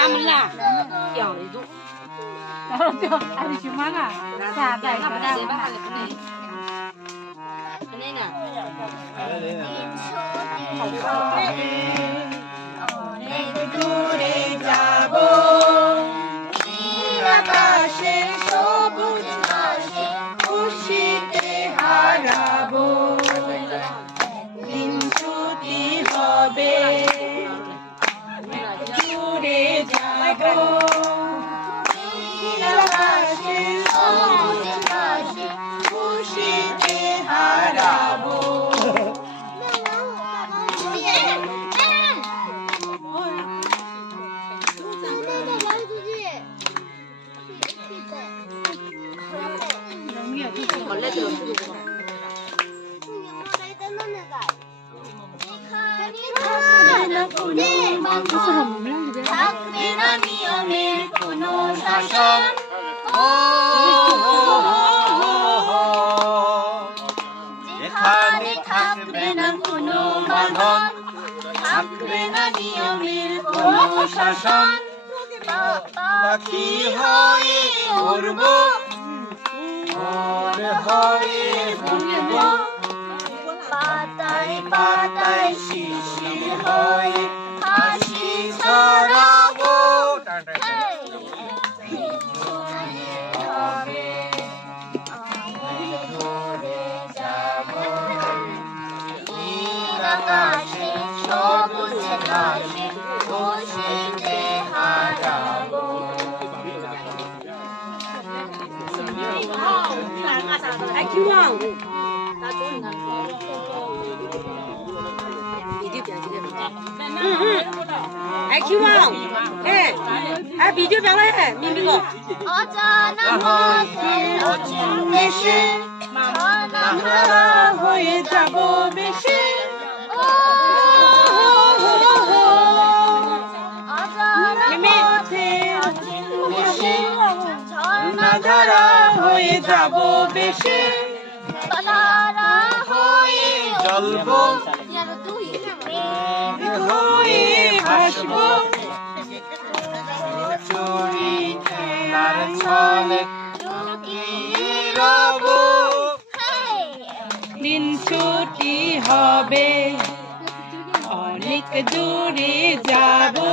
俺们烂，养的多。然后就还得去买啊，咋咋咋咋咋。奶奶，好看。অনেক দূরে যাব 벌레 들어주고 যেখানে থাকবে না কোনো বাঁধন থাকবে না নিয়মের কোনো শাসন বাকি হয়ে হয়ে ঘুরব পাতায় পাতায় শিশির হয়ে হাসি ছড়াবো। আকাশে সবুজ ঘাসে what you want. Akiwang, eh, eh, video bela eh, mimi ko. Ojana hote ochin beshi, mana hara hoye jabo beshi. Ojana hote ochin beshi, mana hara যাব বেশে। হয়ে তারা হয়ে জ্বলবো হয়ে চুরি খেলার ছলে রব। দিন ছুটি হবে। অনেক দূরে যাব।